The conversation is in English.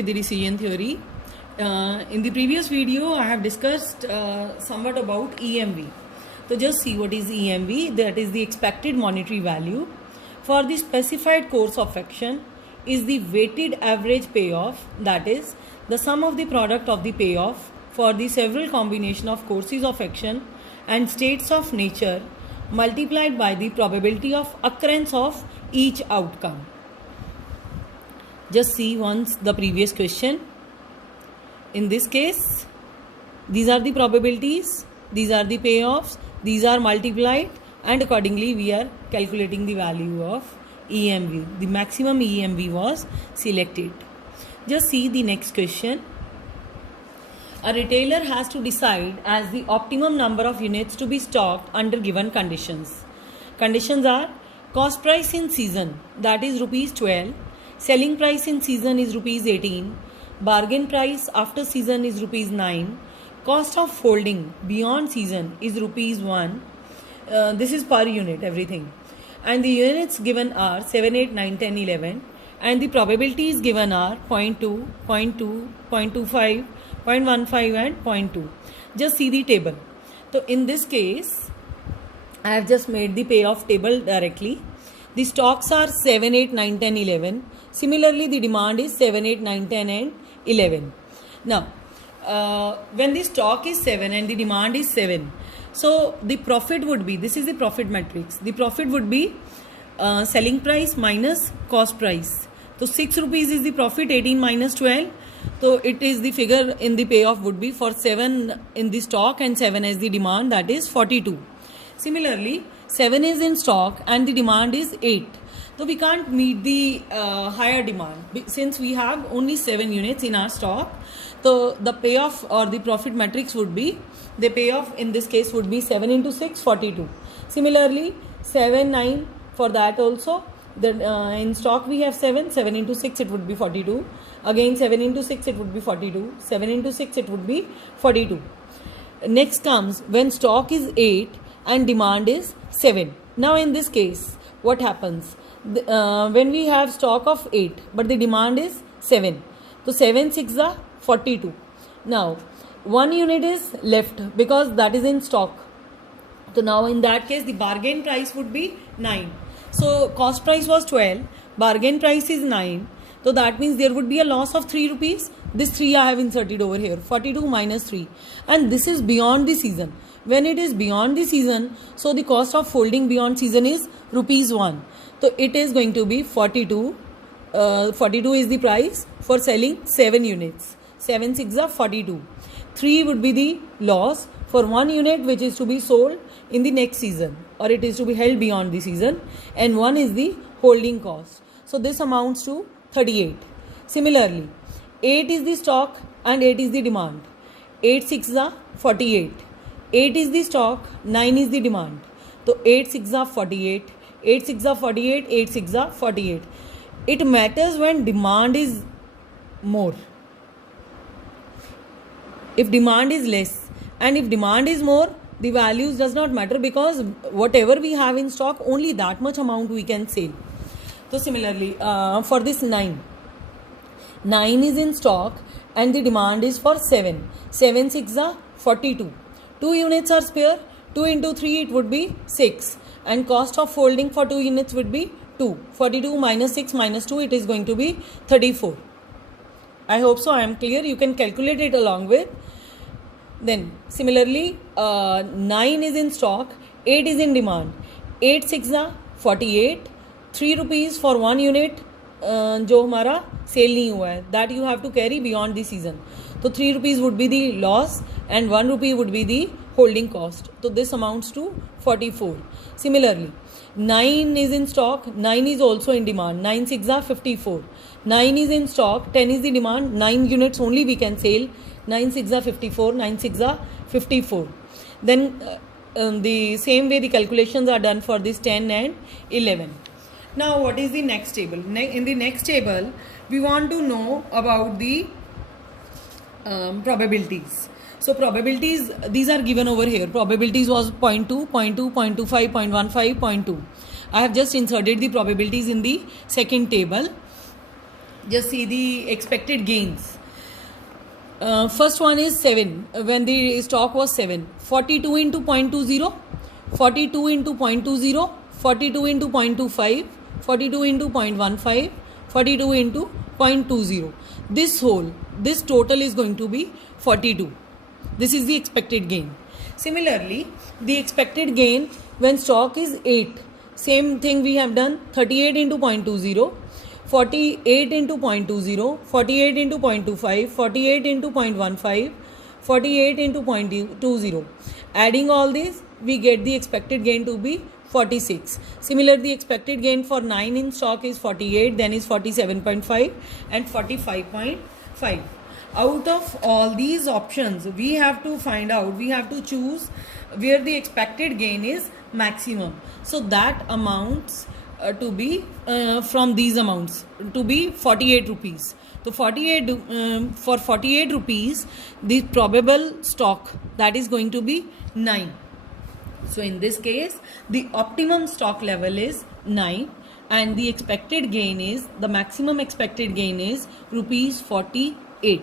with the decision theory. In the previous video, I have discussed somewhat about EMV. So just see what is EMV. That is the expected monetary value for the specified course of action is the weighted average payoff, that is the sum of the product of the payoff for the several combination of courses of action and states of nature multiplied by the probability of occurrence of each outcome. Just see once the previous question. In this case, these are the probabilities, these are the payoffs, these are multiplied, and accordingly we are calculating the value of EMV. The maximum EMV was selected. Just see the next question. A retailer has to decide as the optimum number of units to be stocked under given conditions. Conditions are cost price in season, that is rupees 12, selling price in season is rupees 18, bargain price after season is rupees 9, cost of holding beyond season is rupees 1. This is per unit, everything. And the units given are 7, 8, 9, 10, 11. And the probabilities given are 0.2, 0.2, 0.25, 0.15 and 0.2. Just see the table. So in this case, I have just made the payoff table directly. The stocks are 7, 8, 9, 10, 11. Similarly, the demand is 7, 8, 9, 10 and 11. Now, when the stock is 7 and the demand is 7, so the profit would be, this is the profit matrix. The profit would be selling price minus cost price. So 6 rupees is the profit, 18 minus 12. So it is the figure in the payoff would be for 7 in the stock and 7 as the demand, that is 42. Similarly, 7 is in stock and the demand is 8. So we can't meet the higher demand since we have only 7 units in our stock. So the payoff or the profit matrix would be, the payoff in this case would be 7 into 6, 42. Similarly, 7, 9 for that also. In stock we have 7, 7 into 6 it would be 42. Again 7 into 6 it would be 42. 7 into 6 it would be 42. Next comes when stock is 8 and demand is 7. Now in this case, what happens? When we have stock of 8 but the demand is 7. So 7 6 are 42. Now 1 unit is left because that is in stock. So now in that case the bargain price would be 9. So cost price was 12, bargain price is 9. So that means there would be a loss of 3 rupees. This 3 I have inserted over here, 42 minus 3. And this is beyond the season. When it is beyond the season, so the cost of holding beyond season is rupees 1. So it is going to be 42. 42 is the price for selling 7 units. 7 6 are 42. 3 would be the loss for 1 unit which is to be sold in the next season or it is to be held beyond the season, and 1 is the holding cost. So this amounts to 38. Similarly, 8 is the stock and 8 is the demand. 8 6 are 48. 8 is the stock, 9 is the demand. So 8 6 are 48. 8 6 are 48. 8 6 are 48. It matters when demand is more. If demand is less and if demand is more, the values does not matter because whatever we have in stock, only that much amount we can sell. So similarly, for this 9 is in stock and the demand is for 7. 7 6 are 42. 2 units are spare. 2 into 3 it would be 6. And cost of holding for 2 units would be 2. 42 minus 6 minus 2, it is going to be 34. I hope so I am clear. You can calculate it along with. Then similarly, 9 is in stock, 8 is in demand. 8 6 are 48. 3 rupees for 1 unit जो हमारा cell नहीं हुआ है, that you have to carry beyond the season. So 3 rupees would be the loss and 1 rupee would be the holding cost. So this amounts to 44. Similarly, 9 is in stock, 9 is also in demand. 9 6 are 54. 9 is in stock, 10 is the demand. 9 units only we can sell. 9 6 are 54. 9 6 are 54. Then the same way the calculations are done for this 10 and 11. Now what is the next table? In the next table, we want to know about the probabilities. So probabilities, these are given over here. Probabilities was 0.2, 0.2, 0.25, 0.15, 0.2. I have just inserted the probabilities in the second table. just see the expected gains. First one is 7 when the stock was 7. 42 into 0.20, 42 into 0.20, 42 into 0.25, 42 into 0.15, 42 into 0.20. This total is going to be 42. This is the expected gain. Similarly, the expected gain when stock is 8, same thing we have done. 38 into 0.20, 48 into 0.20, 48 into 0.25, 48 into 0.15, 48 into 0.20. Adding all this, we get the expected gain to be 46. Similarly, the expected gain for 9 in stock is 48, then is 47.5 and 45.5. Out of all these options, we have to find out, we have to choose where the expected gain is maximum. So that amounts to be from these amounts to be 48 rupees. So for 48 rupees, the probable stock, that is going to be 9. So in this case, the optimum stock level is 9 and the expected gain is, the maximum expected gain is rupees 48.